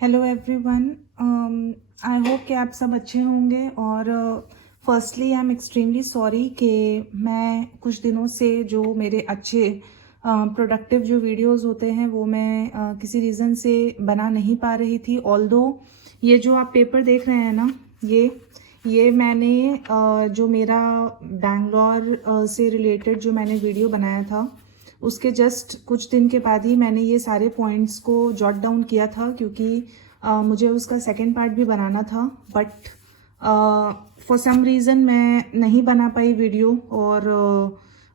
Hello everyone, I hope कि आप सब अच्छे होंगे। और firstly I am extremely sorry कि मैं कुछ दिनों से जो मेरे अच्छे प्रोडक्टिव जो वीडियोस होते हैं वो मैं किसी रीज़न से बना नहीं पा रही थी। ऑल्दो ये जो आप पेपर देख रहे हैं ना, ये मैंने जो मेरा बैंगलोर से रिलेटेड जो मैंने वीडियो बनाया था उसके जस्ट कुछ दिन के बाद ही मैंने ये सारे पॉइंट्स को जॉट डाउन किया था, क्योंकि मुझे उसका सेकंड पार्ट भी बनाना था। बट फॉर सम रीज़न मैं नहीं बना पाई वीडियो। और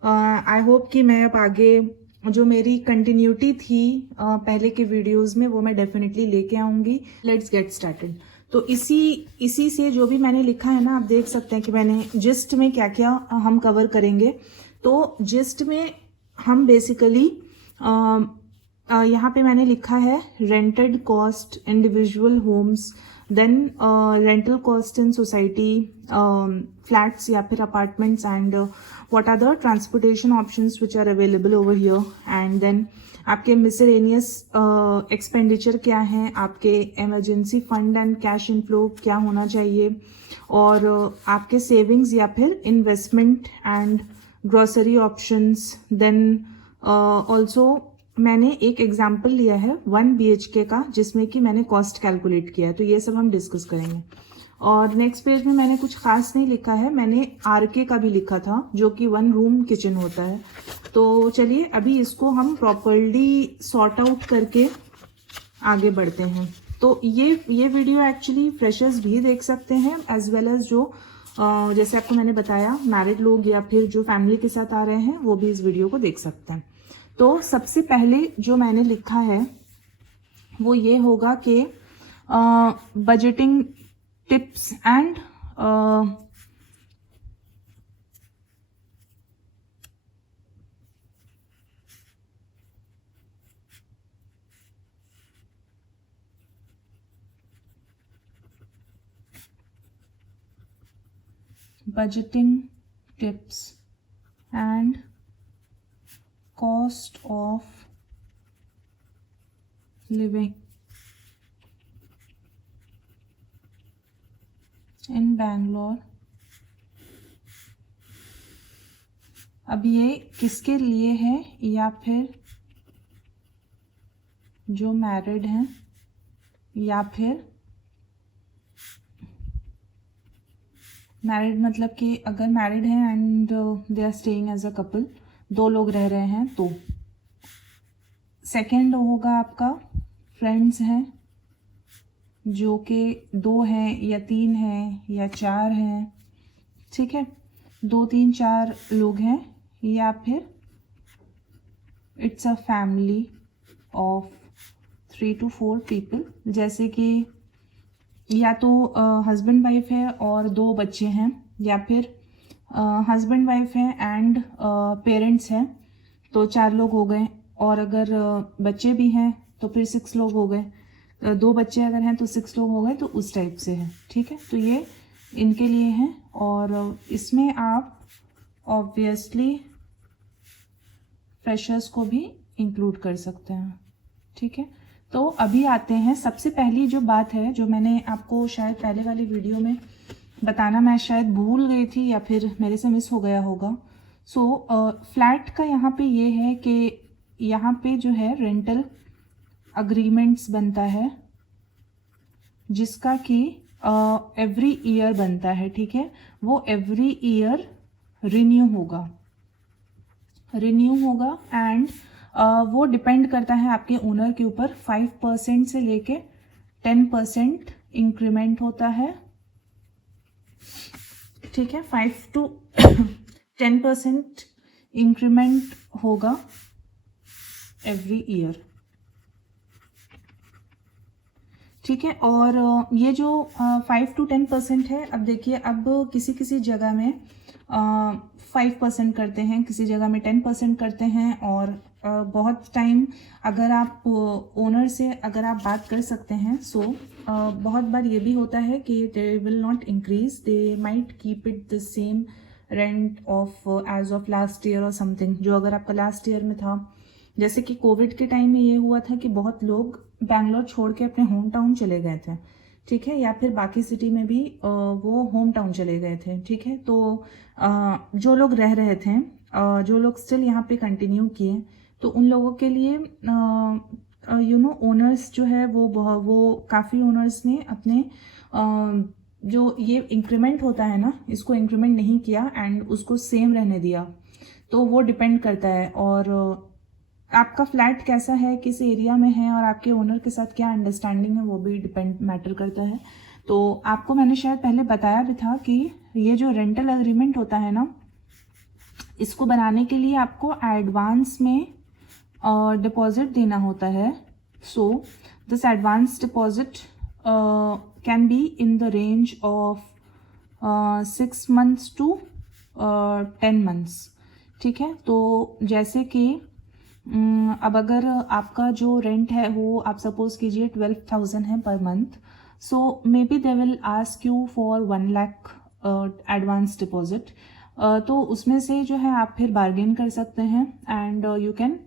आई होप कि मैं अब आगे जो मेरी कंटिन्यूटी थी पहले के वीडियोस में वो मैं डेफिनेटली लेके आऊँगी। Let's get started. तो इसी से जो भी मैंने लिखा है ना, आप देख सकते हैं कि मैंने जिस्ट में क्या क्या हम कवर करेंगे। तो जिस्ट में हम बेसिकली यहाँ पे मैंने लिखा है rented cost individual homes, then rental cost in society, flats या फिर apartments, and what are the transportation options which are available over here. And then आपके मिसलेनियस एक्सपेंडिचर क्या है, आपके emergency fund and cash inflow क्या होना चाहिए, और आपके सेविंग्स या फिर investment and grocery options. Then also मैंने एक एग्जाम्पल लिया है 1 BHK का, जिसमें कि मैंने कॉस्ट कैलकुलेट किया है। तो ये सब हम डिस्कस करेंगे। और नेक्स्ट पेज में मैंने कुछ खास नहीं लिखा है, मैंने RK का भी लिखा था जो कि 1 रूम किचन होता है। तो चलिए अभी इसको हम प्रॉपरली सॉर्ट आउट करके आगे बढ़ते हैं। तो ये वीडियो एक्चुअली फ्रेशर्स भी देख सकते हैं, एज वेल एज जो जैसे आपको मैंने बताया मैरिड लोग या फिर जो फैमिली के साथ आ रहे हैं वो भी इस वीडियो को देख सकते हैं। तो सबसे पहले जो मैंने लिखा है वो ये होगा कि budgeting tips and budgeting tips and cost of living in Bangalore। अब ये किसके लिए है, या फिर जो मैरिड हैं या फिर मैरिड मतलब कि अगर मैरिड हैं and they are staying as a couple, 2 लोग रह रहे हैं तो। सेकंड होगा आपका फ्रेंड्स हैं जो कि 2 हैं या 3 हैं या 4 हैं, ठीक है, 2, 3, 4 लोग हैं, या फिर it's a family of 3 to 4 people, जैसे कि या तो हस्बैंड वाइफ है और 2 बच्चे हैं, या फिर हस्बैंड वाइफ है एंड पेरेंट्स हैं, तो 4 लोग हो गए। और अगर बच्चे भी हैं तो फिर 6 लोग हो गए। 2 बच्चे अगर हैं तो 6 लोग हो गए, तो उस टाइप से है, ठीक है। तो ये इनके लिए है, और इसमें आप ऑब्वियसली फ्रेशर्स को भी इंक्लूड कर सकते हैं, ठीक है। तो अभी आते हैं, सबसे पहली जो बात है जो मैंने आपको शायद पहले वाली वीडियो में बताना मैं शायद भूल गई थी या फिर मेरे से मिस हो गया होगा। सो फ्लैट का यहाँ पे ये है कि यहाँ पे जो है रेंटल अग्रीमेंट्स बनता है, जिसका कि एवरी ईयर बनता है, ठीक है। वो एवरी ईयर रिन्यू होगा एंड वो डिपेंड करता है आपके ओनर के ऊपर। 5% से लेके 10% इंक्रीमेंट होता है, ठीक है। 5 to 10% इंक्रीमेंट होगा एवरी ईयर, ठीक है। और ये जो 5 to 10% है, अब देखिए, अब किसी किसी जगह में 5% करते हैं, किसी जगह में 10% करते हैं। और बहुत टाइम अगर आप ओनर से अगर आप बात कर सकते हैं, सो बहुत बार ये भी होता है कि they will not increase, they might keep it the same rent of as of last year और समथिंग, जो अगर आपका लास्ट ईयर में था। जैसे कि कोविड के टाइम में ये हुआ था कि बहुत लोग बैंगलोर छोड़ के अपने होम टाउन चले गए थे, ठीक है, या फिर बाकी सिटी में भी वो होम टाउन चले गए थे, ठीक है। तो जो लोग रह रहे थे, जो लोग स्टिल यहाँ पे कंटिन्यू किए, तो उन लोगों के लिए ओनर्स जो है वो काफ़ी ओनर्स ने अपने जो ये इंक्रीमेंट होता है ना, इसको इंक्रीमेंट नहीं किया एंड उसको सेम रहने दिया। तो वो डिपेंड करता है, और आपका फ्लैट कैसा है, किस एरिया में है, और आपके ओनर के साथ क्या अंडरस्टैंडिंग है, वो भी डिपेंड मैटर करता है। तो आपको मैंने शायद पहले बताया भी था कि ये जो रेंटल एग्रीमेंट होता है ना, इसको बनाने के लिए आपको एडवांस में डिपॉजिट देना होता है। So this advance deposit can be in the range of 6 months to 10 months, ठीक है। तो जैसे कि अब अगर आपका जो रेंट है वो आप सपोज कीजिए 12,000 है per month, so may be they will ask you for 1 lakh advance deposit. तो उसमें से जो है आप फिर बार्गेन कर सकते हैं and you can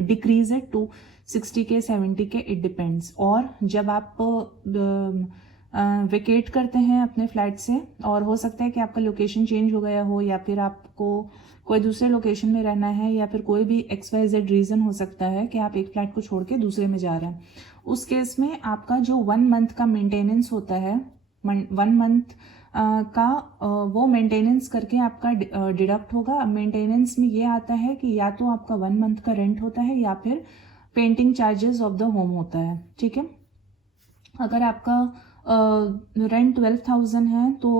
decrease it to 60K 70K, it depends. और जब आप वेकेट करते हैं अपने फ्लैट से, और हो सकता है कि आपका लोकेशन चेंज हो गया हो, या फिर आपको कोई दूसरे लोकेशन में रहना है, या फिर कोई भी XYZ रीज़न हो सकता है कि आप एक फ्लैट को छोड़ के दूसरे में जा रहे हैं, उस केस में आपका जो 1 month का मेंटेनेंस होता है, 1 month का वो मेंटेनेंस करके आपका डिडक्ट होगा। अब मेंटेनेंस में ये आता है कि या तो आपका 1 month का रेंट होता है या फिर painting charges of the home होता है, ठीक है। अगर आपका रेंट 12,000 है तो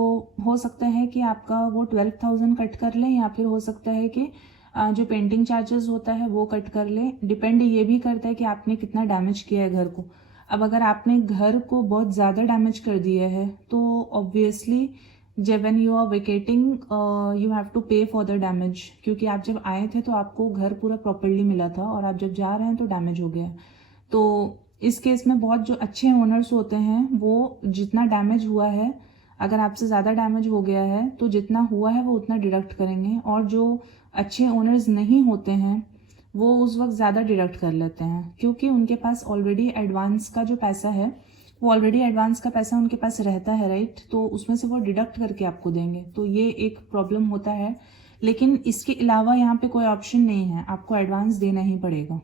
हो सकता है कि आपका वो 12,000 कट कर ले, या फिर हो सकता है कि जो पेंटिंग चार्जेस होता है वो कट कर ले। डिपेंड ये भी करता है कि आपने कितना डैमेज किया है घर को। अब अगर आपने घर को बहुत ज़्यादा डैमेज कर दिया है तो ऑब्वियसली जब when you are vacating you have to pay for the damage, क्योंकि आप जब आए थे तो आपको घर पूरा प्रॉपर्ली मिला था, और आप जब जा रहे हैं तो डैमेज हो गया। तो इस केस में बहुत जो अच्छे ओनर्स होते हैं वो जितना डैमेज हुआ है, अगर आपसे ज़्यादा डैमेज हो गया है तो जितना हुआ है वो उतना डिडक्ट करेंगे, और जो अच्छे ओनर्स नहीं होते हैं वो उस वक्त ज़्यादा डिडक्ट कर लेते हैं, क्योंकि उनके पास ऑलरेडी एडवांस का जो पैसा है वो ऑलरेडी एडवांस का पैसा उनके पास रहता है, राइट। तो उसमें से वो डिडक्ट करके आपको देंगे, तो ये एक प्रॉब्लम होता है। लेकिन इसके अलावा यहाँ पे कोई ऑप्शन नहीं है, आपको एडवांस देना ही पड़ेगा।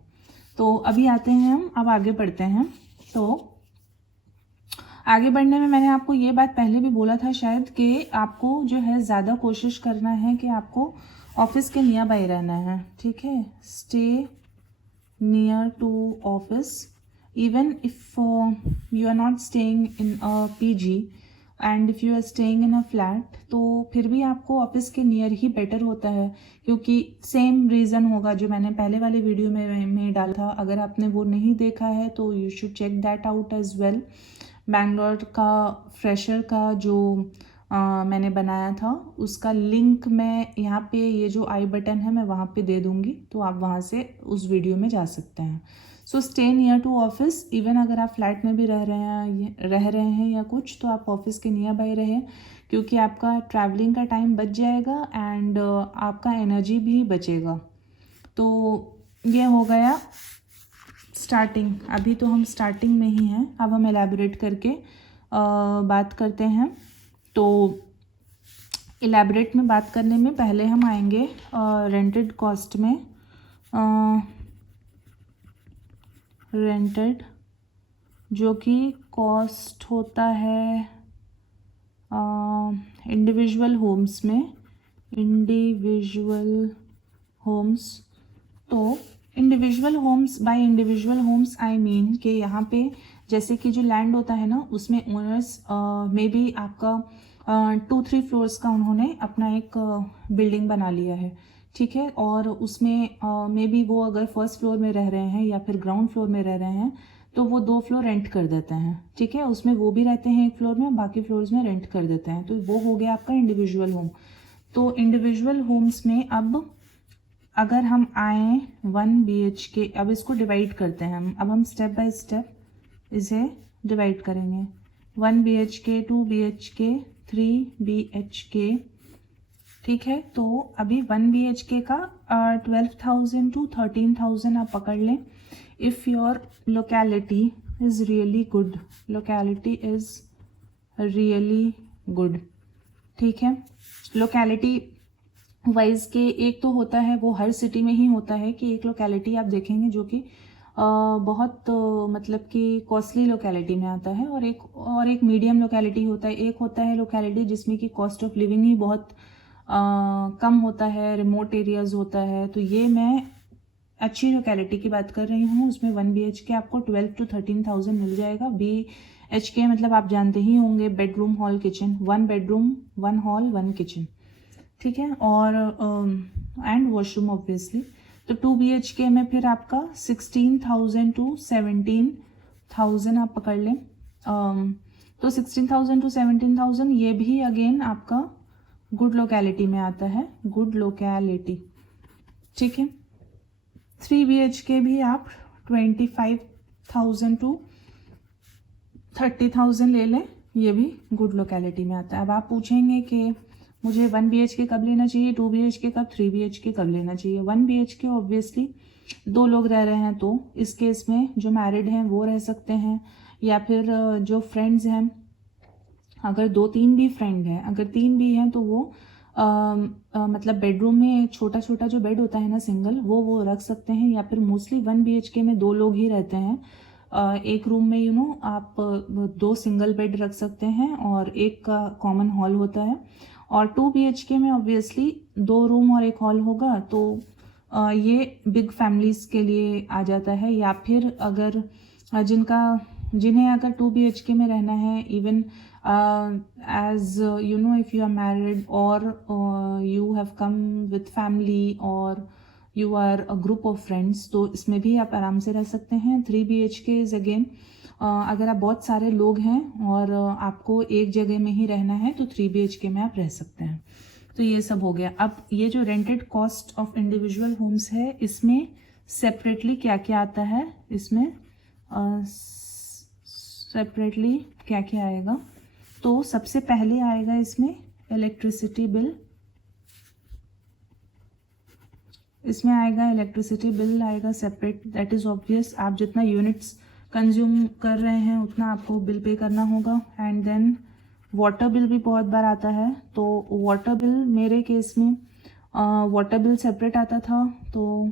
तो अभी आते हैं हम, अब आगे बढ़ते हैं। तो आगे बढ़ने में मैंने आपको ये बात पहले भी बोला था शायद कि आपको जो है ज़्यादा कोशिश करना है कि आपको ऑफिस के नियर बाय रहना है, ठीक है। Stay near to office, even if you are not staying in a PG and if you are staying in a flat, तो फिर भी आपको ऑफिस के नियर ही बेटर होता है, क्योंकि सेम रीज़न होगा जो मैंने पहले वाले वीडियो में डाला था। अगर आपने वो नहीं देखा है तो you should check that out as well. Bangalore का फ्रेशर का जो मैंने बनाया था उसका लिंक मैं यहाँ पे, ये जो आई बटन है मैं वहाँ पे दे दूँगी, तो आप वहाँ से उस वीडियो में जा सकते हैं। So stay near to office, even अगर आप फ्लैट में भी रह रहे हैं या कुछ, तो आप ऑफिस के नियर बाय रहें, क्योंकि आपका ट्रैवलिंग का टाइम बच जाएगा एंड आपका एनर्जी भी बचेगा। तो ये हो गया स्टार्टिंग। अभी तो हम स्टार्टिंग में ही हैं, अब हम एलैबोरेट करके बात करते हैं। तो एलैबोरेट में बात करने में पहले हम आएंगे रेंटेड कॉस्ट में। रेंटेड जो कि कॉस्ट होता है इंडिविजुअल होम्स में, इंडिविजुअल होम्स। तो individual homes, by individual homes I mean कि यहाँ पे जैसे कि जो लैंड होता है ना, उसमें ओनर्स में भी आपका 2-3 फ्लोर्स का उन्होंने अपना एक बिल्डिंग बना लिया है, ठीक है। और उसमें मे बी वो अगर फर्स्ट फ्लोर में रह रहे हैं या फिर ग्राउंड फ्लोर में रह रहे हैं तो वो 2 फ्लोर रेंट कर देते हैं, ठीक है। उसमें वो भी रहते हैं एक फ्लोर में, बाकी फ्लोर्स में रेंट कर देते हैं, तो वो हो गया आपका इंडिविजुअल होम। तो इंडिविजुअल होम्स में अब अगर हम आए 1 BHK, अब इसको डिवाइड करते हैं हम, अब हम स्टेप बाय स्टेप इसे डिवाइड करेंगे। 1 BHK, 2 BHK, 3 BHK, ठीक है। तो अभी 1 BHK का 12,000 to 13,000 आप पकड़ लें। If your locality is really good, locality is really good. ठीक है, लोकेलिटी वाइज के एक तो होता है, वो हर सिटी में ही होता है कि एक लोकेलिटी आप देखेंगे जो कि बहुत मतलब कि कॉस्टली लोकेलिटी में आता है, और एक मीडियम लोकेलिटी होता है। एक होता है लोकेलिटी जिसमें कि कॉस्ट ऑफ लिविंग ही बहुत कम होता है, रिमोट एरियाज होता है। तो ये मैं अच्छी लोकेलिटी की बात कर रही हूँ। उसमें 1 BHK आपको 12 to 13,000 मिल जाएगा। BHK मतलब आप जानते ही होंगे, bedroom hall kitchen, 1 bedroom 1 hall 1 kitchen, ठीक है, और एंड वॉशरूम ऑब्वियसली। तो 2 BHK में फिर आपका 16,000 to 17,000 आप पकड़ लें। तो 16,000 to 17,000 ये भी अगेन आपका गुड लोकेलिटी में आता है, गुड लोकेलिटी। ठीक है, 3 BHK भी आप 25,000 to 30,000 ले लें, ये भी गुड लोकेलिटी में आता है। अब आप पूछेंगे कि मुझे 1 BHK कब लेना चाहिए, 2 BHK कब, 3 BHK कब लेना चाहिए। 1 BHK ऑब्वियसली 2 लोग रह रहे हैं तो इस केस में जो मैरिड हैं वो रह सकते हैं, या फिर जो फ्रेंड्स हैं, अगर 2-3 भी फ्रेंड हैं, अगर 3 भी हैं तो वो मतलब बेडरूम में छोटा छोटा जो बेड होता है ना सिंगल, वो रख सकते हैं। या फिर मोस्टली 1 BHK में 2 लोग ही रहते हैं, एक रूम में आप 2 सिंगल बेड रख सकते हैं और एक का कॉमन हॉल होता है। और 2 BHK में ऑब्वियसली 2 रूम और 1 हॉल होगा, तो ये बिग फैमिलीज़ के लिए आ जाता है। या फिर अगर जिन्हें अगर 2 BHK में रहना है, even as if you are married or you have come with family or you are a group of friends, तो इसमें भी आप आराम से रह सकते हैं। 3 BHK इज अगेन अगर आप बहुत सारे लोग हैं और आपको एक जगह में ही रहना है तो 3 BHK में आप रह सकते हैं। तो ये सब हो गया। अब ये जो rented cost of individual homes है, इसमें सेपरेटली क्या क्या आता है, इसमें सेपरेटली क्या क्या आएगा। तो सबसे पहले आएगा इसमें इलेक्ट्रिसिटी बिल, इसमें आएगा इलेक्ट्रिसिटी बिल आएगा सेपरेट, दैट इज़ ऑब्वियस। आप जितना यूनिट्स कंज्यूम कर रहे हैं उतना आपको बिल पे करना होगा। एंड देन वाटर बिल भी बहुत बार आता है, तो वाटर बिल मेरे केस में वाटर बिल सेपरेट आता था। तो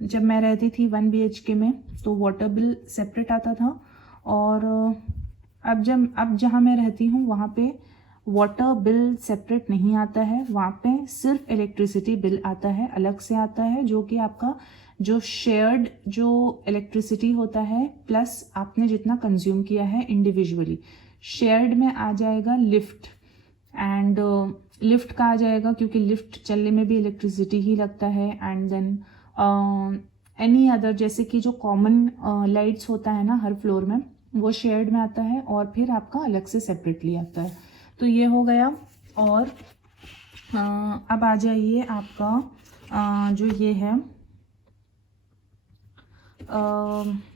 जब मैं रहती थी 1 BHK में तो वाटर बिल सेपरेट आता था, और अब जहाँ मैं रहती हूँ वहाँ पे वाटर बिल सेपरेट नहीं आता है, वहाँ पे सिर्फ इलेक्ट्रिसिटी बिल आता है, अलग से आता है, जो कि आपका जो शेयर्ड जो इलेक्ट्रिसिटी होता है प्लस आपने जितना कंज्यूम किया है इंडिविजुअली। शेयर्ड में आ जाएगा लिफ्ट, एंड लिफ्ट का आ जाएगा क्योंकि लिफ्ट चलने में भी इलेक्ट्रिसिटी ही लगता है। एंड देन एनी अदर, जैसे कि जो कॉमन लाइट्स होता है ना हर फ्लोर में, वो शेयर्ड में आता है और फिर आपका अलग से सेपरेटली आता है। तो ये हो गया। और अब आ जाइए आपका जो ये है,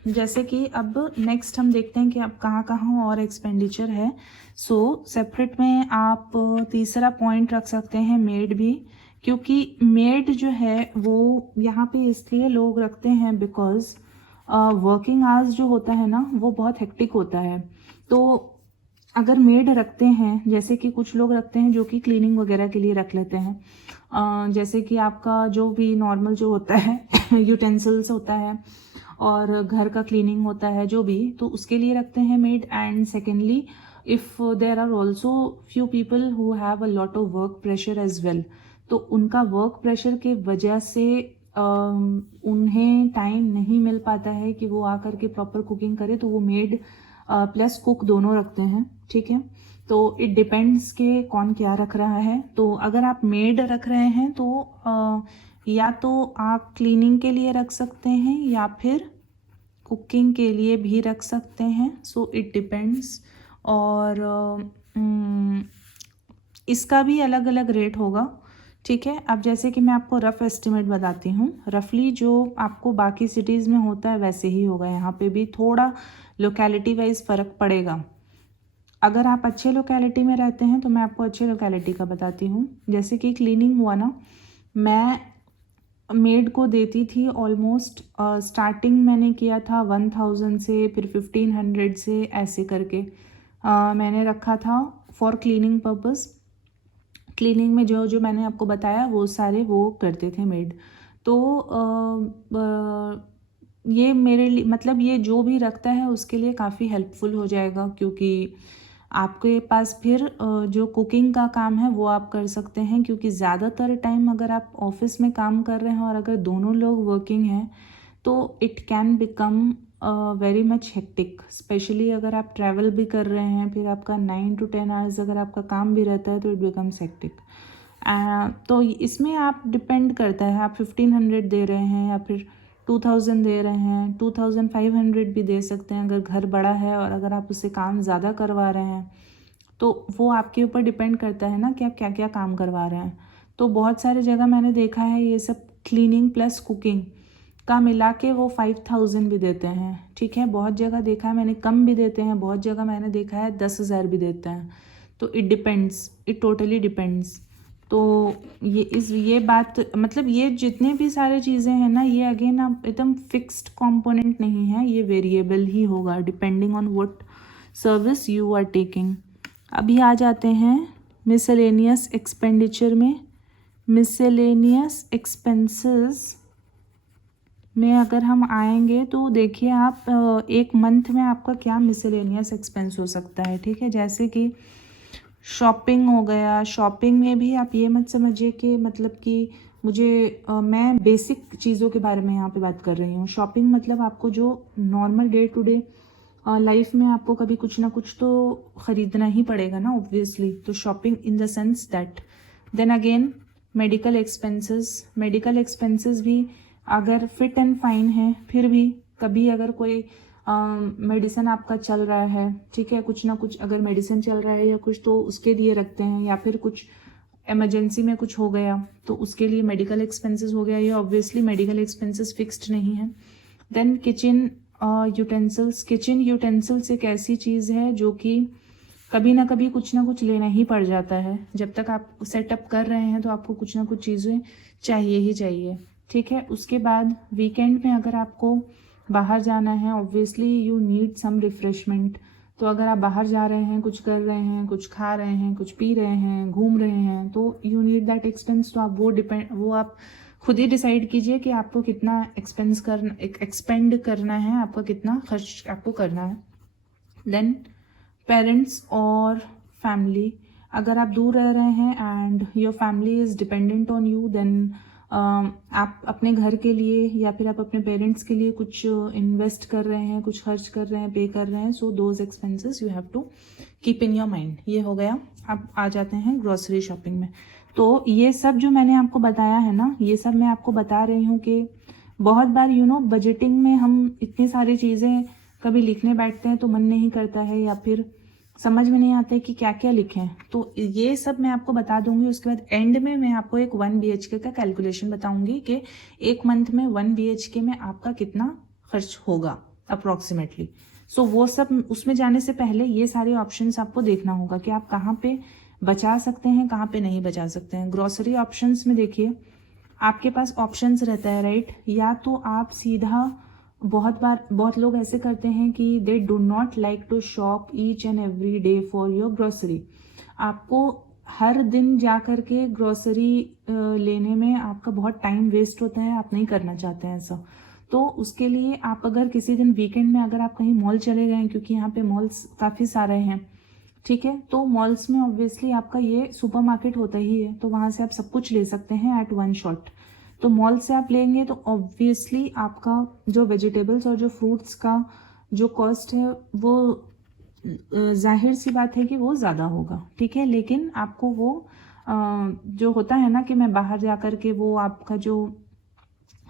जैसे कि अब नेक्स्ट हम देखते हैं कि अब कहाँ कहाँ और एक्सपेंडिचर है। सो सेपरेट में आप तीसरा पॉइंट रख सकते हैं मेड भी, क्योंकि मेड जो है वो यहाँ पे इसलिए लोग रखते हैं बिकॉज वर्किंग आवर्स जो होता है ना वो बहुत हेक्टिक होता है। तो अगर मेड रखते हैं, जैसे कि कुछ लोग रखते हैं जो कि क्लीनिंग वगैरह के लिए रख लेते हैं, जैसे कि आपका जो भी नॉर्मल जो होता है यूटेंसिल्स होता है और घर का क्लीनिंग होता है जो भी, तो उसके लिए रखते हैं maid. And secondly if there are also few people who have a lot of work pressure as well, तो उनका वर्क प्रेशर के वजह से उन्हें टाइम नहीं मिल पाता है कि वो आकर के प्रॉपर कुकिंग करे, तो वो मेड प्लस कुक दोनों रखते हैं। ठीक है, तो इट डिपेंड्स के कौन क्या रख रहा है। तो अगर आप मेड रख रहे हैं तो या तो आप क्लीनिंग के लिए रख सकते हैं या फिर कुकिंग के लिए भी रख सकते हैं। So it depends. और इसका भी अलग अलग रेट होगा। ठीक है, अब जैसे कि मैं आपको रफ़ एस्टिमेट बताती हूँ, रफली जो आपको बाकी सिटीज़ में होता है वैसे ही होगा, यहाँ पे भी थोड़ा लोकेलिटी वाइज फ़र्क पड़ेगा। अगर आप अच्छे लोकेलिटी में रहते हैं तो मैं आपको अच्छे लोकेलिटी का बताती हूँ। जैसे कि क्लीनिंग हुआ ना, मैं मेड को देती थी ऑलमोस्ट। स्टार्टिंग मैंने किया था 1000 से, फिर 1500 से, ऐसे करके मैंने रखा था फॉर क्लीनिंग पर्पस। क्लीनिंग में जो जो मैंने आपको बताया वो सारे वो करते थे मेड। तो ये मेरे लिए मतलब ये जो भी रखता है उसके लिए काफ़ी हेल्पफुल हो जाएगा, क्योंकि आपके पास फिर जो कुकिंग का काम है वो आप कर सकते हैं। क्योंकि ज़्यादातर टाइम अगर आप ऑफिस में काम कर रहे हैं और अगर दोनों लोग वर्किंग हैं तो it can become very much hectic, specially अगर आप ट्रैवल भी कर रहे हैं, फिर आपका 9 to 10 आवर्स अगर आपका काम भी रहता है तो इट बिकम्स हेक्टिक। तो इसमें आप डिपेंड करता है, आप 1500 दे रहे हैं या फिर 2000 दे रहे हैं, 2500 भी दे सकते हैं अगर घर बड़ा है और अगर आप उससे काम ज़्यादा करवा रहे हैं। तो वो आपके ऊपर डिपेंड करता है ना कि आप क्या क्या काम करवा रहे हैं। तो बहुत सारे जगह मैंने देखा है ये सब क्लीनिंग प्लस कुकिंग का मिला के वो 5000 भी देते हैं। ठीक है, बहुत जगह देखा है मैंने कम भी देते हैं, बहुत जगह मैंने देखा है 10,000 भी देते हैं। तो it depends, it totally depends. तो ये बात मतलब ये जितने भी सारे चीज़ें हैं ना, ये अगेन आप एकदम फिक्स्ड कंपोनेंट नहीं है, ये वेरिएबल ही होगा depending on what service you are taking. अभी आ जाते हैं मिसलेनियस एक्सपेंडिचर में। मिसलेनियस एक्सपेंसेस में अगर हम आएंगे तो देखिए आप एक मंथ में आपका क्या मिसलेनियस एक्सपेंस हो सकता है। ठीक है, जैसे कि शॉपिंग हो गया। शॉपिंग में भी आप ये मत समझिए कि मतलब कि मैं बेसिक चीज़ों के बारे में यहाँ पे बात कर रही हूँ। शॉपिंग मतलब आपको जो normal day to day life में आपको कभी कुछ ना कुछ तो ख़रीदना ही पड़ेगा ना, ऑब्वियसली। तो shopping in the sense that. Then again medical expenses भी अगर फिट एंड फाइन है, फिर भी कभी अगर कोई मेडिसिन आपका चल रहा है, ठीक है, कुछ ना कुछ अगर मेडिसिन चल रहा है या कुछ, तो उसके लिए रखते हैं। या फिर कुछ इमरजेंसी में कुछ हो गया तो उसके लिए मेडिकल एक्सपेंसेस हो गया। ये ऑब्वियसली मेडिकल एक्सपेंसेस फिक्स्ड नहीं है। देन किचन यूटेंसिल्स एक ऐसी चीज़ है जो कि कभी ना कभी कुछ ना कुछ लेना ही पड़ जाता है। जब तक आप सेटअप कर रहे हैं तो आपको कुछ ना कुछ चीज़ें चाहिए ही चाहिए। ठीक है, उसके बाद वीकेंड में अगर आपको बाहर जाना है, obviously you need some refreshment. तो अगर आप बाहर जा रहे हैं, कुछ कर रहे हैं, कुछ खा रहे हैं, कुछ पी रहे हैं, घूम रहे हैं, तो यू नीड दैट एक्सपेंस। तो आप वो आप खुद ही डिसाइड कीजिए कि आपको कितना एक्सपेंड करना है, आपका कितना खर्च आपको करना है। देन पेरेंट्स और फैमिली, अगर आप दूर रह रहे हैं and your family is dependent on you, then आप अपने घर के लिए या फिर आप अपने पेरेंट्स के लिए कुछ इन्वेस्ट कर रहे हैं, कुछ खर्च कर रहे हैं, पे कर रहे हैं। So those expenses you have to keep in your mind. ये हो गया। अब आ जाते हैं ग्रोसरी शॉपिंग में। तो ये सब जो मैंने आपको बताया है ना, ये सब मैं आपको बता रही हूँ कि बहुत बार बजटिंग में हम इतनी सारी चीज़ें कभी लिखने बैठते हैं तो मन नहीं करता है, या फिर समझ में नहीं आता है कि क्या क्या लिखें। तो ये सब मैं आपको बता दूंगी। उसके बाद एंड में मैं आपको एक 1 BHK का कैलकुलेशन बताऊंगी कि एक मंथ में 1 BHK में आपका कितना खर्च होगा अप्रॉक्सीमेटली। सो वो सब उसमें जाने से पहले ये सारे ऑप्शंस आपको देखना होगा कि आप कहाँ पे बचा सकते हैं, कहाँ पे नहीं बचा सकते हैं। ग्रोसरी ऑप्शंस में देखिए आपके पास ऑप्शंस रहता है, राइट। या तो आप सीधा, बहुत लोग ऐसे करते हैं कि they do not like to shop each and every day for your grocery. आपको हर दिन जा कर के ग्रोसरी लेने में आपका बहुत टाइम वेस्ट होता है, आप नहीं करना चाहते हैं ऐसा। तो उसके लिए आप अगर किसी दिन वीकेंड में अगर आप कहीं मॉल चले गए, क्योंकि यहाँ पे मॉल्स काफ़ी सारे हैं, ठीक है, तो मॉल्स में ऑब्वियसली आपका ये सुपरमार्केट होता ही है, तो वहाँ से आप सब कुछ ले सकते हैं एट वन शॉट। तो मॉल से आप लेंगे तो ऑब्वियसली आपका जो वेजिटेबल्स और जो फ्रूट्स का जो कॉस्ट है वो जाहिर सी बात है कि वो ज़्यादा होगा। ठीक है, लेकिन आपको वो जो होता है ना कि मैं बाहर जा कर के वो आपका जो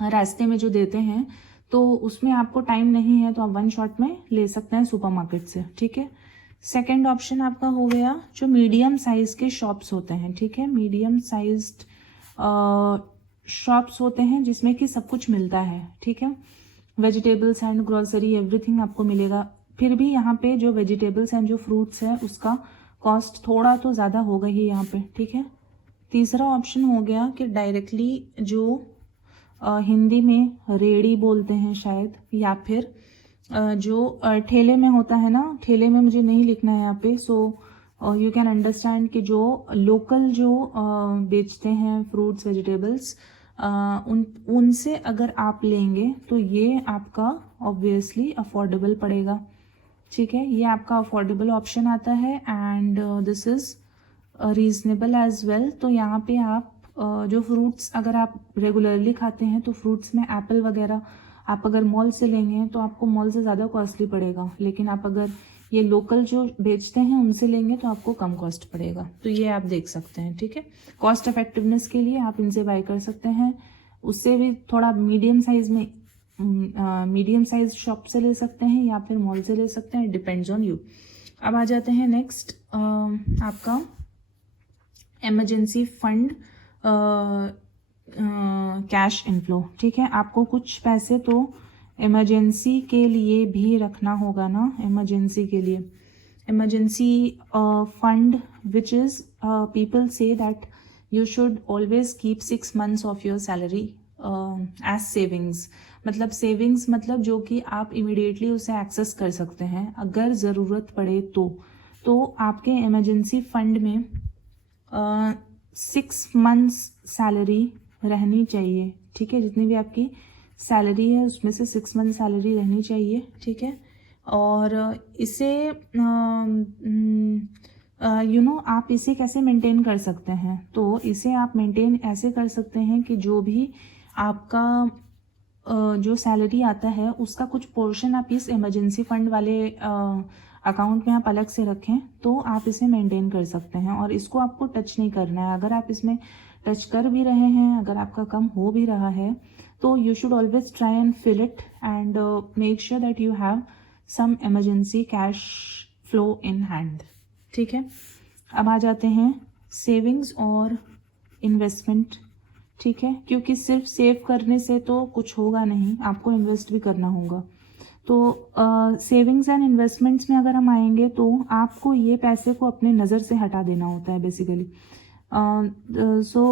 रास्ते में जो देते हैं, तो उसमें आपको टाइम नहीं है तो आप वन शॉट में ले सकते हैं सुपरमार्केट से। ठीक है, सेकेंड ऑप्शन आपका हो गया जो मीडियम साइज के शॉप्स होते हैं। ठीक है, मीडियम साइज्ड शॉप्स होते हैं जिसमें कि सब कुछ मिलता है। ठीक है, वेजिटेबल्स एंड ग्रोसरी एवरीथिंग आपको मिलेगा। फिर भी यहाँ पे जो वेजिटेबल्स एंड जो फ्रूट्स है उसका कॉस्ट थोड़ा तो ज़्यादा होगा ही यहाँ पे। ठीक है, तीसरा ऑप्शन हो गया कि डायरेक्टली जो हिंदी में रेड़ी बोलते हैं शायद, या फिर जो ठेले में होता है ना, ठेले में मुझे नहीं लिखना है यहाँ पे, सो यू कैन अंडरस्टैंड कि जो लोकल जो बेचते हैं फ्रूट्स वेजिटेबल्स, उनसे अगर आप लेंगे तो ये आपका ऑब्वियसली अफोर्डेबल पड़ेगा। ठीक है, ये आपका अफोर्डेबल ऑप्शन आता है and this is reasonable as well. तो यहाँ पे आप जो फ्रूट्स अगर आप रेगुलरली खाते हैं तो फ्रूट्स में एप्पल वगैरह आप अगर मॉल से लेंगे तो आपको मॉल से ज़्यादा कॉस्टली पड़ेगा, लेकिन आप अगर ये लोकल जो बेचते हैं उनसे लेंगे तो आपको कम कॉस्ट पड़ेगा। तो ये आप देख सकते हैं। ठीक है, कॉस्ट इफेक्टिवनेस के लिए आप इनसे बाय कर सकते हैं। उससे भी थोड़ा मीडियम साइज में मीडियम साइज शॉप से ले सकते हैं या फिर मॉल से ले सकते हैं, डिपेंड्स ऑन यू। अब आ जाते हैं नेक्स्ट आपका इमरजेंसी फंड कैश इनफ्लो। ठीक है, आपको कुछ पैसे तो इमरजेंसी के लिए भी रखना होगा ना, इमरजेंसी के लिए emergency fund which is people say that you should always keep 6 months of your salary as savings। मतलब सेविंग्स मतलब जो कि आप इमिडिएटली उसे एक्सेस कर सकते हैं अगर ज़रूरत पड़े तो आपके इमरजेंसी फंड में 6 मंथ्स सैलरी रहनी चाहिए। ठीक है, जितनी भी आपकी सैलरी है उसमें से 6 मंथ सैलरी रहनी चाहिए। ठीक है, और इसे आप इसे कैसे मेंटेन कर सकते हैं, तो इसे आप मेंटेन ऐसे कर सकते हैं कि जो भी आपका जो सैलरी आता है उसका कुछ पोर्शन आप इस इमरजेंसी फंड वाले अकाउंट में आप अलग से रखें, तो आप इसे मेंटेन कर सकते हैं और इसको आपको टच नहीं करना है। अगर आप इसमें टच कर भी रहे हैं, अगर आपका कम हो भी रहा है, तो you should always try and fill it and make sure that you have some emergency cash flow in hand. ठीक है, अब आ जाते हैं सेविंग्स और इन्वेस्टमेंट। ठीक है, क्योंकि सिर्फ सेव करने से तो कुछ होगा नहीं, आपको इन्वेस्ट भी करना होगा। तो सेविंग्स एंड इन्वेस्टमेंट्स में अगर हम आएंगे तो आपको ये पैसे को अपने नज़र से हटा देना होता है basically. So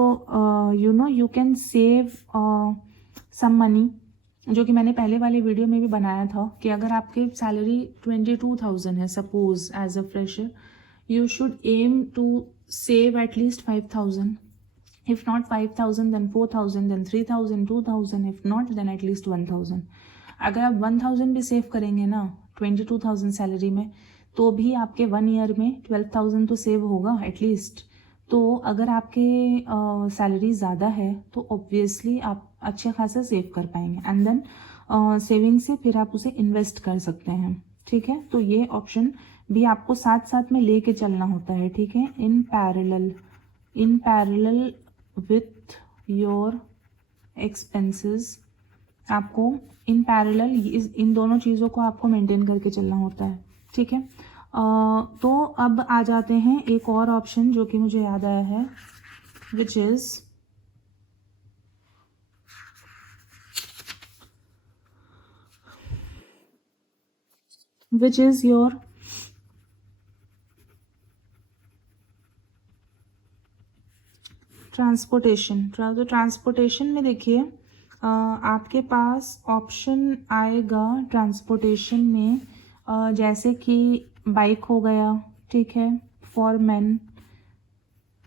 you can save some money, जो कि मैंने पहले वाले वीडियो में भी बनाया था कि अगर आपकी सैलरी 22,000 है suppose as a fresher, you should aim to save at least 5,000, if not 5,000 then 4,000 then 3,000 2,000, if not then at least 1,000। अगर आप 1,000 भी सेव करेंगे ना 22,000 सैलरी में, तो भी आपके 1 ईयर में 12,000 तो सेव होगा एटलीस्ट। तो अगर आपके सैलरी ज़्यादा है तो ऑब्वियसली आप अच्छे खासा सेव कर पाएंगे एंड देन सेविंग से फिर आप उसे इन्वेस्ट कर सकते हैं। ठीक है, तो ये ऑप्शन भी आपको साथ साथ में लेके चलना होता है। ठीक है, in parallel with your expenses, आपको इन पैरेलल इन दोनों चीज़ों को आपको मेंटेन करके चलना होता है। ठीक है, तो अब आ जाते हैं एक और ऑप्शन जो कि मुझे याद आया है, विच इज़ योर ट्रांसपोर्टेशन। तो ट्रांसपोर्टेशन में देखिए आपके पास ऑप्शन आएगा ट्रांसपोर्टेशन में, जैसे कि बाइक हो गया, ठीक है, for main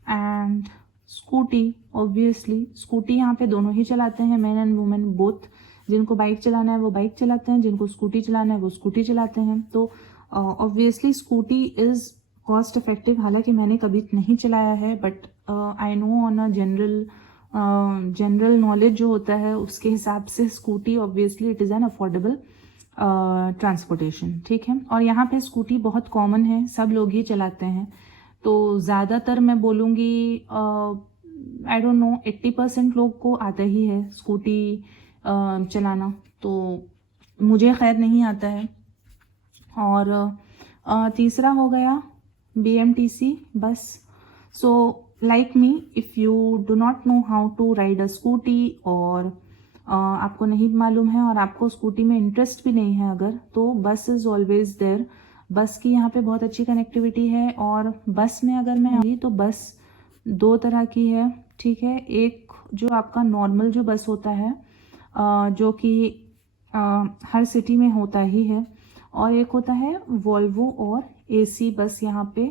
and scooty. Obviously scooty यहाँ पे दोनों ही चलाते हैं, मैन एंड वुमेन बोथ। जिनको बाइक चलाना है वो बाइक चलाते हैं, जिनको स्कूटी चलाना है वो स्कूटी चलाते हैं। तो obviously scooty is cost effective. हालांकि मैंने कभी नहीं चलाया है, but I know on a general knowledge जो होता है उसके हिसाब से scooty obviously it is an affordable transportation. ठीक है, और यहाँ पे स्कूटी बहुत कॉमन है, सब लोग ही चलाते हैं। तो ज़्यादातर मैं बोलूँगी आई डोंट नो 80% लोग को आता ही है स्कूटी चलाना, तो मुझे खैर नहीं आता है। और तीसरा हो गया BMTC bus. So like me, if you do not know how to ride a scooty और आपको नहीं मालूम है और आपको स्कूटी में इंटरेस्ट भी नहीं है अगर, तो बस इज़ ऑलवेज देयर। बस की यहाँ पे बहुत अच्छी कनेक्टिविटी है। और बस में अगर मैं आऊँगी तो बस 2 तरह की है। ठीक है, एक जो आपका नॉर्मल जो बस होता है जो कि हर सिटी में होता ही है। और एक होता है वॉल्वो और एसी बस यहाँ पे,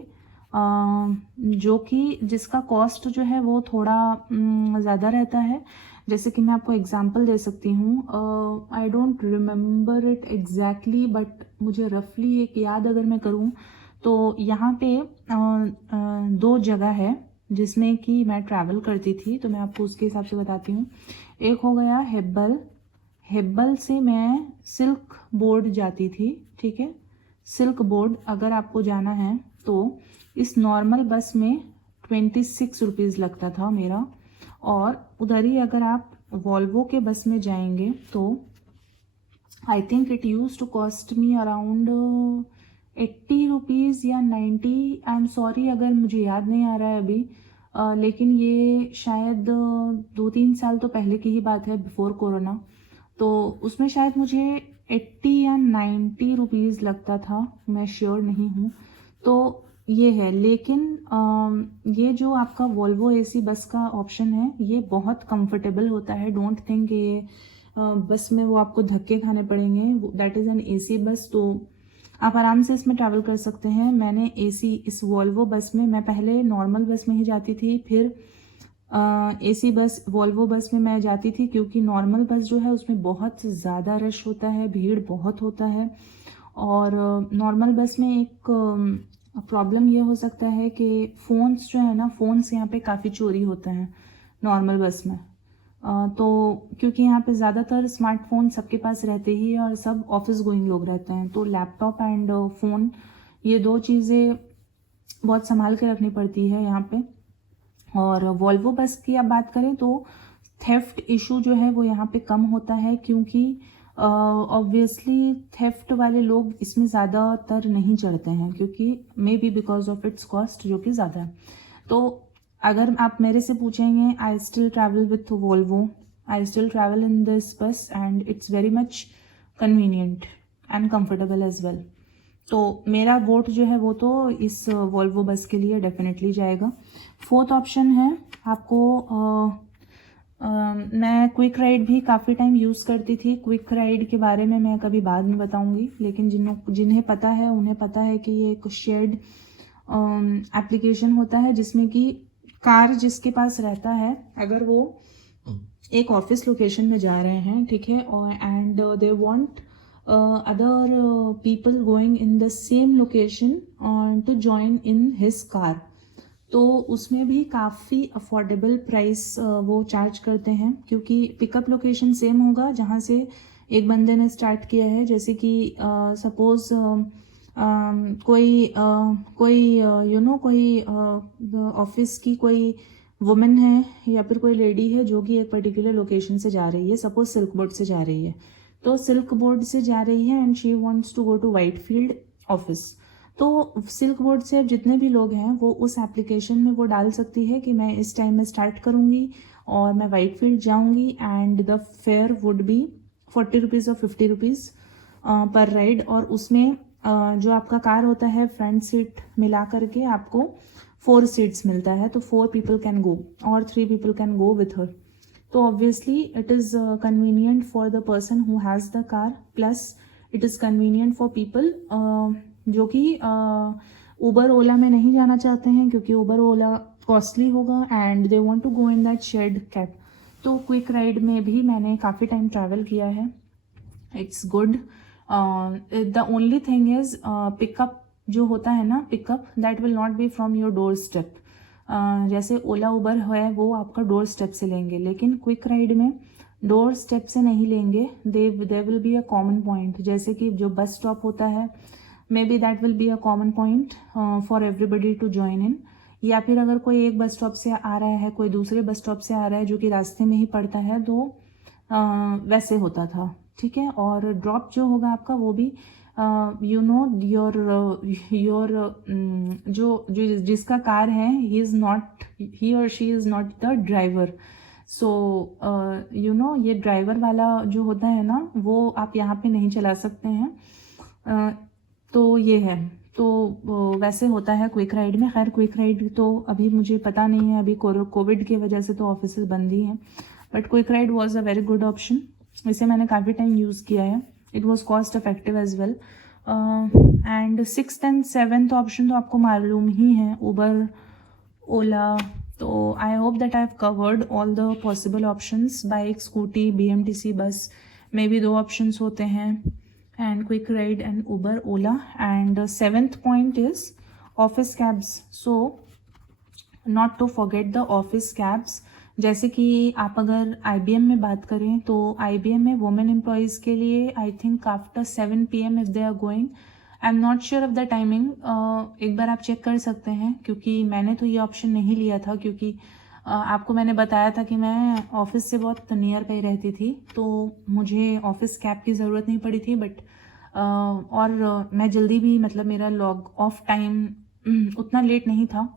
जो कि जिसका कॉस्ट जो है वो थोड़ा ज़्यादा रहता है। जैसे कि मैं आपको एग्जांपल दे सकती हूँ, I don't remember it exactly, but मुझे रफली एक याद अगर मैं करूँ तो यहाँ पे 2 जगह है जिसमें कि मैं ट्रैवल करती थी, तो मैं आपको उसके हिसाब से बताती हूँ। एक हो गया हेब्बल, हेब्बल से मैं सिल्क बोर्ड जाती थी, ठीक है। सिल्क बोर्ड अगर आपको जाना है तो इस नॉर्मल बस में 26 रुपीज़ लगता था मेरा, और उधर ही अगर आप वॉल्वो के बस में जाएंगे तो I think it used to cost me around 80 rupees या 90, आई एम सॉरी अगर मुझे याद नहीं आ रहा है अभी, लेकिन ये शायद 2-3 साल तो पहले की ही बात है, बिफोर कोरोना। तो उसमें शायद मुझे 80 या 90 रुपीज़ लगता था, मैं श्योर नहीं हूँ। तो ये है, लेकिन ये जो आपका वॉल्वो एसी बस का ऑप्शन है ये बहुत कंफर्टेबल होता है। डोंट थिंक ये बस में वो आपको धक्के खाने पड़ेंगे। That is an AC bus, तो आप आराम से इसमें ट्रैवल कर सकते हैं। मैंने एसी इस वॉल्वो बस में, मैं पहले नॉर्मल बस में ही जाती थी, फिर एसी बस वॉल्वो बस में मैं जाती थी, क्योंकि नॉर्मल बस जो है उसमें बहुत ज़्यादा रश होता है, भीड़ बहुत होता है। और नॉर्मल बस में एक प्रॉब्लम ये हो सकता है कि फ़ोन्स जो है ना, फ़ोन्स यहाँ पे काफ़ी चोरी होते हैं नॉर्मल बस में। तो क्योंकि यहाँ पे ज़्यादातर स्मार्टफोन सबके पास रहते ही है और सब ऑफिस गोइंग लोग रहते हैं, तो लैपटॉप एंड फ़ोन, ये 2 चीज़ें बहुत संभाल के रखनी पड़ती है यहाँ पे। और वॉल्वो बस की आप बात करें तो थेफ्ट इशू जो है वो यहाँ पे कम होता है, क्योंकि ऑब्वियसली थेफ्ट वाले लोग इसमें ज़्यादातर नहीं चढ़ते हैं, क्योंकि may be because of its cost जो कि ज़्यादा है। तो अगर आप मेरे से पूछेंगे, I still travel with Volvo, I still travel in this bus and it's very much convenient and comfortable as well. तो मेरा वोट जो है वो तो इस वॉल्वो बस के लिए डेफिनेटली जाएगा। 4th ऑप्शन है आपको, मैं क्विक राइड भी काफ़ी टाइम यूज़ करती थी। क्विक राइड के बारे में मैं कभी बाद में बताऊंगी, लेकिन जिन्हें पता है उन्हें पता है कि ये एक शेयर्ड एप्लीकेशन होता है, जिसमें कि कार जिसके पास रहता है, अगर वो एक ऑफिस लोकेशन में जा रहे हैं, ठीक है, और and they want other people going in the same location to join in his car, तो उसमें भी काफ़ी अफोर्डेबल प्राइस वो चार्ज करते हैं, क्योंकि पिकअप लोकेशन सेम होगा जहाँ से एक बंदे ने स्टार्ट किया है। जैसे कि सपोज़ कोई कोई ऑफिस की कोई वुमेन है या फिर कोई लेडी है जो कि एक पर्टिकुलर लोकेशन से जा रही है, सपोज सिल्क बोर्ड से जा रही है, तो सिल्क बोर्ड से जा रही है and she wants to go to Whitefield office. तो सिल्क बोर्ड से अब जितने भी लोग हैं वो उस एप्लीकेशन में वो डाल सकती है कि मैं इस टाइम में स्टार्ट करूँगी और मैं वाइटफील्ड जाऊँगी, and the fair would be 40 rupees और 50 रुपीज़ पर राइड। और उसमें जो आपका कार होता है, फ्रंट सीट मिला करके आपको 4 सीट्स मिलता है, तो 4 पीपल कैन गो और 3 people can go with her. तो obviously it is convenient for the person who has the car, plus it is convenient for people जो कि उबर ओला में नहीं जाना चाहते हैं, क्योंकि उबर ओला कॉस्टली होगा and they want to go in that shared cab. तो क्विक राइड में भी मैंने काफ़ी टाइम ट्रैवल किया है, it's good. The only thing is pickup जो होता है ना, pickup that will not be from your doorstep. जैसे ओला उबर है वो आपका डोर स्टेप से लेंगे, लेकिन क्विक राइड में डोर स्टेप से नहीं लेंगे, they will be a common point. जैसे कि जो बस स्टॉप होता है, maybe that will be a common point for everybody to join in, या फिर अगर कोई एक बस स्टॉप से आ रहा है, कोई दूसरे बस स्टॉप से आ रहा है जो कि रास्ते में ही पड़ता है, तो वैसे होता था, ठीक है। और ड्रॉप जो होगा आपका वो भी यू नो योर जो जिसका कार है, ही और she is not the driver. So you know ये ड्राइवर वाला जो होता है ना, वो आप यहाँ पे नहीं चला सकते हैं। तो ये है, तो वैसे होता है क्विक राइड में। खैर क्विक राइड तो अभी मुझे पता नहीं है, अभी कोविड की वजह से तो ऑफिस बंद ही हैं, but Quick Ride was a very good option. इसे मैंने काफ़ी टाइम यूज़ किया है, it was cost effective as well. And 6th and 7th option तो आपको मालूम ही है, उबर, ओला। तो I hope that I have covered all the possible options. Bike, scooty, BMTC bus में भी 2 ऑप्शंस होते हैं, and Quick Ride and Uber, Ola. And 7th point is office cabs. So not to forget the office cabs. जैसे कि आप अगर IBM में बात करें तो IBM में वुमेन एम्प्लॉयज़ के लिए I think after 7 PM if they are going, I am not sure of the timing. एक बार आप चेक कर सकते हैं, क्योंकि मैंने तो ये ऑप्शन नहीं लिया था, क्योंकि आपको मैंने बताया था कि मैं ऑफिस से बहुत नियर बाई रहती थी, तो मुझे ऑफिस कैब की ज़रूरत नहीं पड़ी थी। बट और मैं जल्दी भी, मतलब मेरा लॉग ऑफ टाइम उतना लेट नहीं था,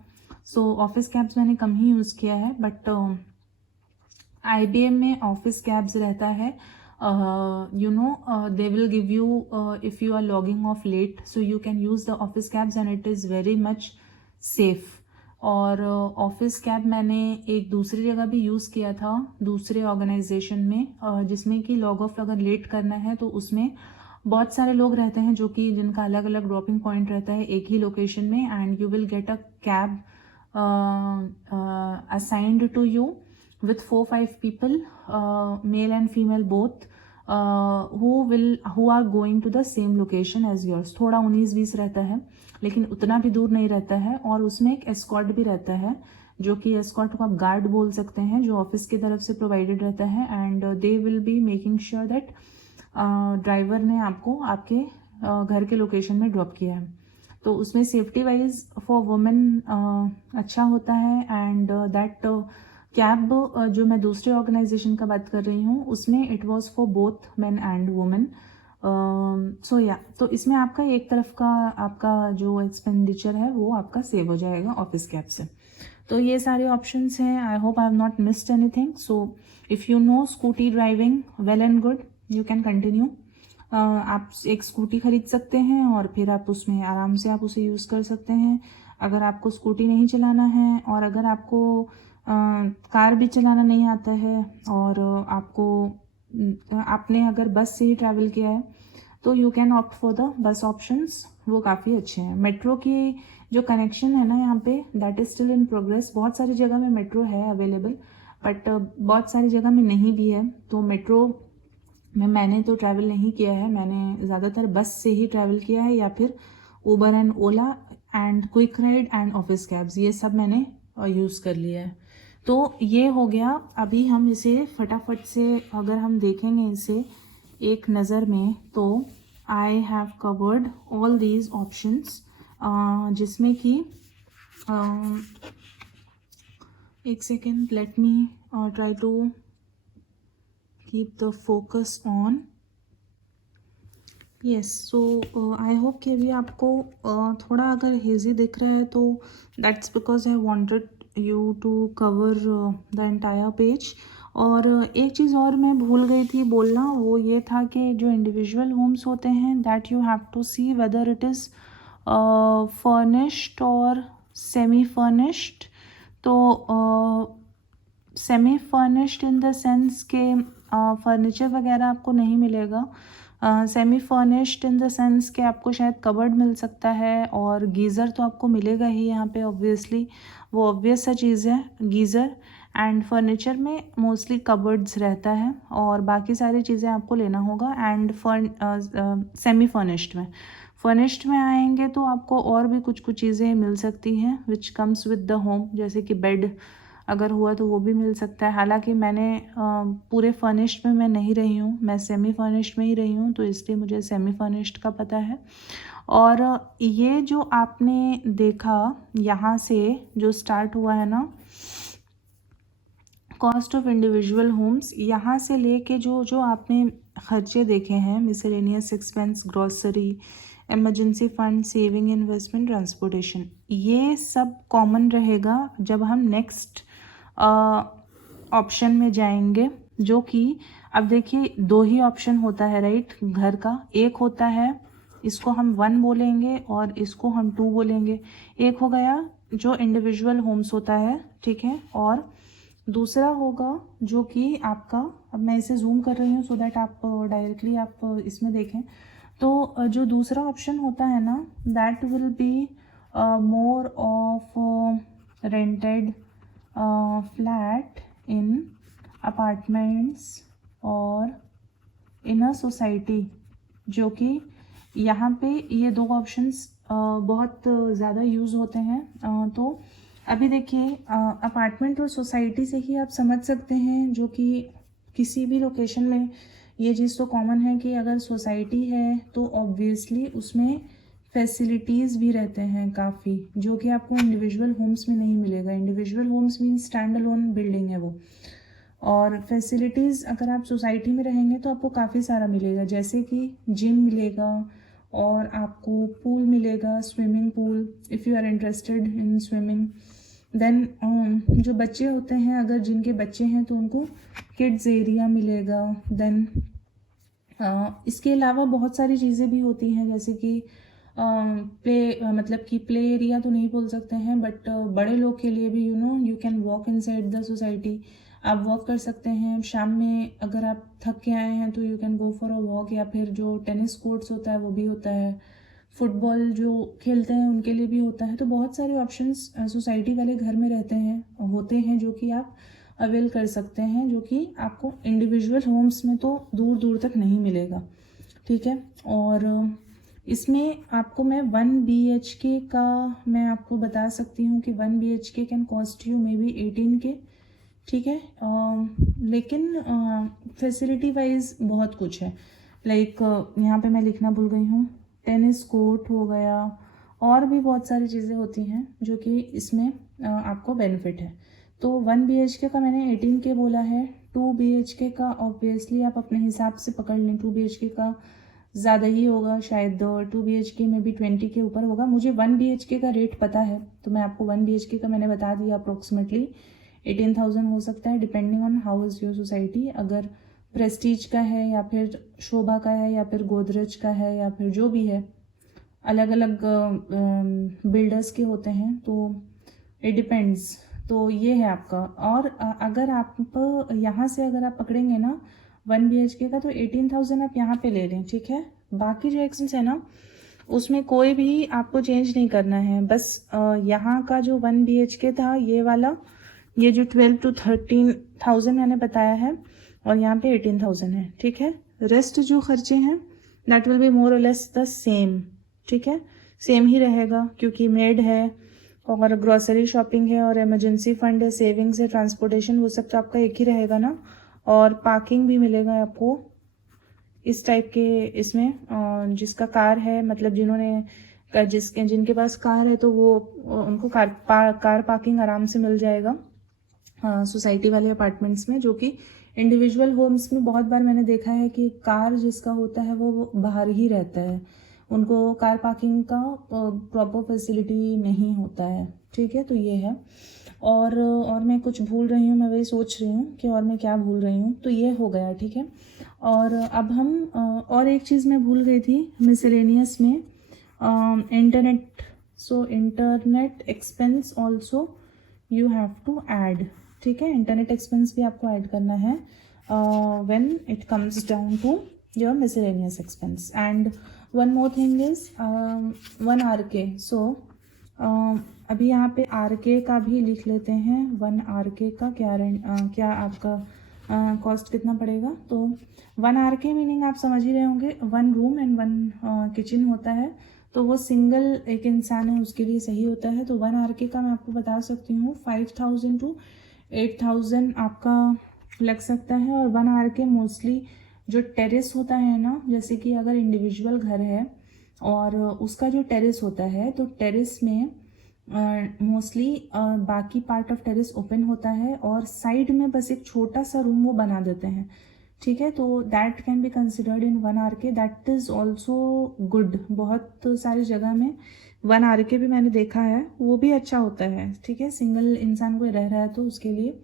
सो ऑफिस कैब्स मैंने कम ही यूज़ किया है। बट IBM में ऑफिस कैब्स रहता है, you know, they will give you if you are logging off late, so you can use the office cabs and it is very much safe। और office cab मैंने एक दूसरी जगह भी use किया था, दूसरे ऑर्गेनाइजेशन में, जिसमें कि लॉग ऑफ अगर लेट करना है तो उसमें बहुत सारे लोग रहते हैं जो कि जिनका अलग अलग ड्रॉपिंग पॉइंट रहता है एक ही लोकेशन में, and you will get a cab assigned to you with 4-5 people, male and female both, who are going to the same location as yours। थोड़ा 19-20 रहता है, लेकिन उतना भी दूर नहीं रहता है। और उसमें एक एस्कॉर्ट भी रहता है, जो कि एस्कॉर्ट को आप गार्ड बोल सकते हैं, जो ऑफिस की तरफ से प्रोवाइडेड रहता है, and they will be making sure that driver ने आपको आपके घर के लोकेशन में ड्रॉप किया है। तो उसमें सेफ्टी वाइज फॉर वुमेन अच्छा होता है। एंड दैट कैब जो मैं दूसरे ऑर्गेनाइजेशन का बात कर रही हूँ, उसमें it was for both men and women. So yeah, तो इसमें आपका एक तरफ का आपका जो एक्सपेंडिचर है वो आपका सेव हो जाएगा ऑफिस कैब से। तो ये सारे ऑप्शंस हैं। I hope I have not missed anything. So if you know scooty driving, well and good, you can continue. आप एक स्कूटी खरीद सकते हैं और फिर आप उसमें आराम से आप उसे यूज़ कर सकते हैं। अगर आपको स्कूटी नहीं चलाना है, और अगर आपको कार भी चलाना नहीं आता है, और आपने अगर बस से ही ट्रैवल किया है, तो you can opt for the bus options, वो काफ़ी अच्छे हैं। मेट्रो की जो कनेक्शन है ना यहाँ पे, that is still in progress. बहुत सारी जगह में मेट्रो है अवेलेबल, बट बहुत सारी जगह में नहीं भी है। तो मेट्रो में मैंने तो ट्रैवल नहीं किया है, मैंने ज़्यादातर बस से ही ट्रैवल किया है, या फिर Uber and Ola and Quick Ride and office cabs, ये सब मैंने यूज़ कर लिया है। तो ये हो गया। अभी हम इसे फटाफट से अगर हम देखेंगे इसे एक नज़र में, तो I have covered all these options, जिसमें कि एक second, let me try to keep the focus on। yes, so I hope कि अभी आपको थोड़ा अगर हेजी दिख रहा है तो that's because I wanted you to cover the entire page। और एक चीज़ और मैं भूल गई थी बोलना, वो ये था कि जो इंडिविजुअल होम्स होते हैं, that you have to see whether it is furnished और semi furnished। तो semi furnished in the sense के फर्नीचर वगैरह आपको नहीं मिलेगा। Semi furnished in the sense के आपको शायद कबर्ड मिल सकता है, और गीज़र तो आपको मिलेगा ही यहाँ पे, ऑब्वियसली वो ऑब्वियस सा चीज़ है गीज़र। एंड फर्नीचर में मोस्टली कबर्ड्स रहता है, और बाकी सारी चीज़ें आपको लेना होगा। एंड सेमी फर्निश्ड में आएंगे तो आपको और भी कुछ कुछ चीज़ें मिल सकती हैं which comes with the home, जैसे कि बेड अगर हुआ तो वो भी मिल सकता है। हालांकि मैंने पूरे फर्निश्ड में मैं नहीं रही हूँ, मैं सेमी फर्निश्ड में ही रही हूँ, तो इसलिए मुझे सेमी फर्निश्ड का पता है। और ये जो आपने देखा यहाँ से जो स्टार्ट हुआ है ना, कॉस्ट ऑफ इंडिविजुअल होम्स, यहाँ से लेके जो जो आपने खर्चे देखे हैं, miscellaneous expense, grocery, emergency fund, saving, investment, transportation, ये सब कॉमन रहेगा जब हम नेक्स्ट ऑप्शन में जाएंगे, जो कि अब देखिए 2 ही ऑप्शन होता है राइट घर का। एक होता है, इसको हम 1 बोलेंगे और इसको हम 2 बोलेंगे। एक हो गया जो इंडिविजुअल होम्स होता है, ठीक है, और दूसरा होगा जो कि आपका, अब मैं इसे जूम कर रही हूँ सो दैट आप डायरेक्टली आप इसमें देखें। तो जो दूसरा ऑप्शन होता है ना, that will be more of rented flat in apartments और इन अ सोसाइटी, जो कि यहाँ पे ये दो ऑप्शंस बहुत ज़्यादा यूज़ होते हैं। तो अभी देखिए, अपार्टमेंट और सोसाइटी से ही आप समझ सकते हैं, जो कि किसी भी लोकेशन में ये चीज़ तो कॉमन है कि अगर सोसाइटी है तो ऑब्वियसली उसमें फैसिलिटीज़ भी रहते हैं काफ़ी, जो कि आपको इंडिविजुअल होम्स में नहीं मिलेगा। Individual homes means standalone building है वो। और फैसिलिटीज़ अगर आप सोसाइटी में रहेंगे तो आपको काफ़ी सारा मिलेगा, जैसे कि जिम मिलेगा और आपको पूल मिलेगा, swimming pool if you are interested in swimming. Then जो बच्चे होते हैं, अगर जिनके बच्चे हैं तो उनको किड्स एरिया मिलेगा। देन इसके अलावा बहुत सारी चीज़ें भी होती हैं, जैसे कि मतलब कि प्ले एरिया तो नहीं बोल सकते हैं, बट बड़े लोग के लिए भी you can walk inside the society. आप वॉक कर सकते हैं। शाम में अगर आप थक के आए हैं तो you can go for a walk, या फिर जो टेनिस कोर्ट्स होता है वो भी होता है। फुटबॉल जो खेलते हैं उनके लिए भी होता है। तो बहुत सारे ऑप्शंस सोसाइटी वाले घर में रहते हैं, होते हैं, जो कि आप अवेल कर सकते हैं, जो कि आपको इंडिविजुअल होम्स में तो दूर दूर तक नहीं मिलेगा। ठीक है। और इसमें आपको मैं 1 BHK का मैं आपको बता सकती हूँ कि 1 BHK can cost you may be 18K। ठीक है। लेकिन फैसिलिटी वाइज बहुत कुछ है। लाइक यहाँ पे मैं लिखना भूल गई हूँ, टेनिस कोर्ट हो गया, और भी बहुत सारी चीज़ें होती हैं जो कि इसमें आपको बेनिफिट है। तो 1 BHK का मैंने 18K बोला है। 2 BHK का ऑब्वियसली आप अपने हिसाब से पकड़ लें, 2 BHK का ज़्यादा ही होगा शायद। 2 BHK में भी 20 के ऊपर होगा। मुझे 1 BHK का रेट पता है, तो मैं आपको 1 BHK का मैंने बता दिया, अप्रोक्सीमेटली 18,000 हो सकता है, depending on how is your society. अगर प्रेस्टीज का है या फिर शोभा का है या फिर गोदरेज का है या फिर जो भी है, अलग अलग बिल्डर्स के होते हैं, तो इट डिपेंड्स। तो ये है आपका। और अगर आप यहाँ से अगर आप पकड़ेंगे ना 1 BHK का, तो 18,000 आप यहाँ पे ले लें। ठीक है। बाकी जो एक्सपेंस है ना, उसमें कोई भी आपको चेंज नहीं करना है। बस यहाँ का जो 1 BHK था, ये वाला, ये जो 12 to 13,000 मैंने बताया है, और यहाँ पे 18,000 है। ठीक है। रेस्ट जो खर्चे हैं दैट विल बी मोर और लेस द सेम। ठीक है, सेम ही रहेगा, क्योंकि मेड है और ग्रॉसरी शॉपिंग है और इमरजेंसी फंड है, सेविंग्स है, ट्रांसपोर्टेशन, वो सब तो आपका एक ही रहेगा ना। और पार्किंग भी मिलेगा आपको इस टाइप के इसमें। जिसका कार है, मतलब जिनके पास कार है, तो वो उनको कार पार्किंग आराम से मिल जाएगा सोसाइटी वाले अपार्टमेंट्स में। जो कि इंडिविजुअल होम्स में बहुत बार मैंने देखा है कि कार जिसका होता है वो बाहर ही रहता है, उनको कार पार्किंग का प्रॉपर फैसिलिटी नहीं होता है। ठीक है। तो ये है। और मैं कुछ भूल रही हूँ, मैं वही सोच रही हूँ कि और मैं क्या भूल रही हूँ। तो ये हो गया। ठीक है। और अब हम और एक चीज़ मैं भूल गई थी मिसलेनियस में, internet. So internet expense also you have to add. ठीक है। इंटरनेट एक्सपेंस भी आपको ऐड करना है when it comes down to your miscellaneous expense. And one more thing is 1 RK। सो अभी यहाँ पे RK का भी लिख लेते हैं। 1 RK का क्या आपका कॉस्ट कितना पड़ेगा। तो 1 RK मीनिंग आप समझ ही रहे होंगे, 1 रूम एंड 1 किचन होता है। तो वो सिंगल एक इंसान है उसके लिए सही होता है। तो 1 RK का मैं आपको बता सकती हूँ 5,000 to 8,000 आपका लग सकता है। और 1 RK मोस्टली जो टेरेस होता है ना, जैसे कि अगर इंडिविजुअल घर है और उसका जो टेरेस होता है, तो टेरेस में मोस्टली बाकी पार्ट ऑफ टेरेस ओपन होता है और साइड में बस एक छोटा सा रूम वो बना देते हैं। ठीक है। तो that can be considered in 1 RK। That is also good. बहुत सारी जगह में 1 RK भी मैंने देखा है, वो भी अच्छा होता है। ठीक है। सिंगल इंसान कोई रह रहा है तो उसके लिए।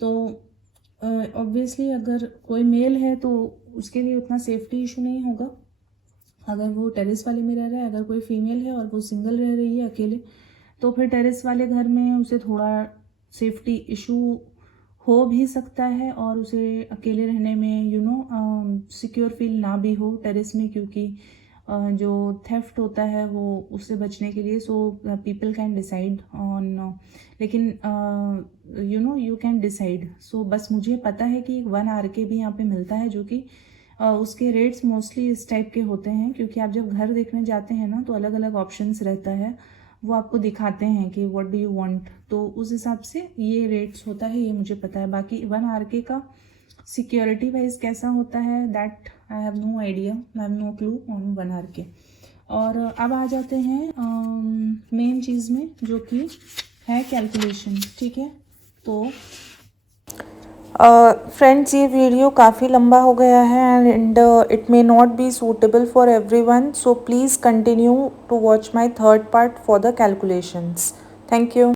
तो ऑब्वियसली अगर कोई मेल है तो उसके लिए उतना सेफ्टी इशू नहीं होगा अगर वो टेरेस वाले में रह रहा है। अगर कोई फीमेल है और वो सिंगल रह रही है अकेले, तो फिर टेरेस वाले घर में उसे थोड़ा सेफ्टी इशू हो भी सकता है और उसे अकेले रहने में सिक्योर फील ना भी हो टेरेस में, क्योंकि जो थेफ्ट होता है वो उससे बचने के लिए so people can decide on, लेकिन यू कैन डिसाइड। सो बस मुझे पता है कि 1 RK भी यहाँ पे मिलता है, जो कि उसके रेट्स मोस्टली इस टाइप के होते हैं, क्योंकि आप जब घर देखने जाते हैं ना तो अलग अलग ऑप्शंस रहता है, वो आपको दिखाते हैं कि व्हाट डू यू वांट, तो उस हिसाब से ये रेट्स होता है, ये मुझे पता है। बाकी 1 RK का सिक्योरिटी वाइज कैसा होता है that I have no idea, I have no clue on 1 RK। और अब आ जाते हैं मेन चीज़ में, जो कि है कैलकुलेशन। ठीक है, तो फ्रेंड्स ये वीडियो काफ़ी लंबा हो गया है and it may not be suitable for everyone, so please continue to watch my third part for the calculations. Thank you.